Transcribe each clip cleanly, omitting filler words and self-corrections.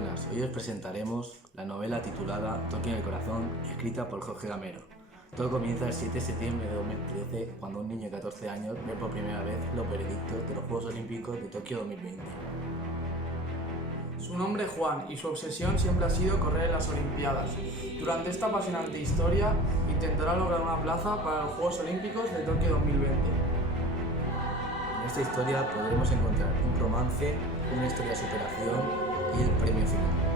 buenas. Hoy os presentaremos la novela titulada Toque en el corazón, escrita por Jorge Gamero. Todo comienza el 7 de septiembre de 2013, cuando un niño de 14 años ve por primera vez los veredictos de los Juegos Olímpicos de Tokio 2020. Su nombre es Juan y su obsesión siempre ha sido correr en las Olimpiadas. Durante esta apasionante historia intentará lograr una plaza para los Juegos Olímpicos de Tokio 2020. En esta historia podremos encontrar un romance, una historia de superación y el premio final.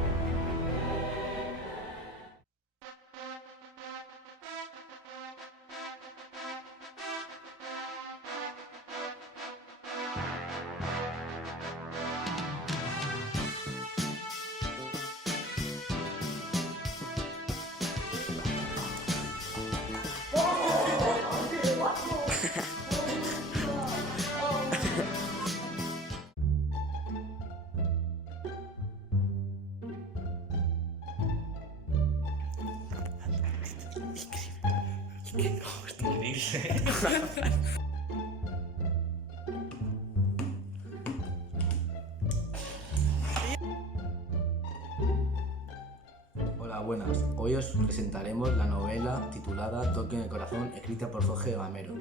Hola, buenas. Hoy os presentaremos la novela titulada Toque en el corazón, escrita por Jorge Gamero.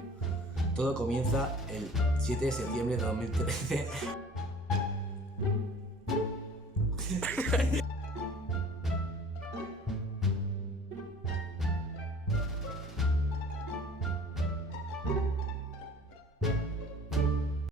Todo comienza el 7 de septiembre de 2013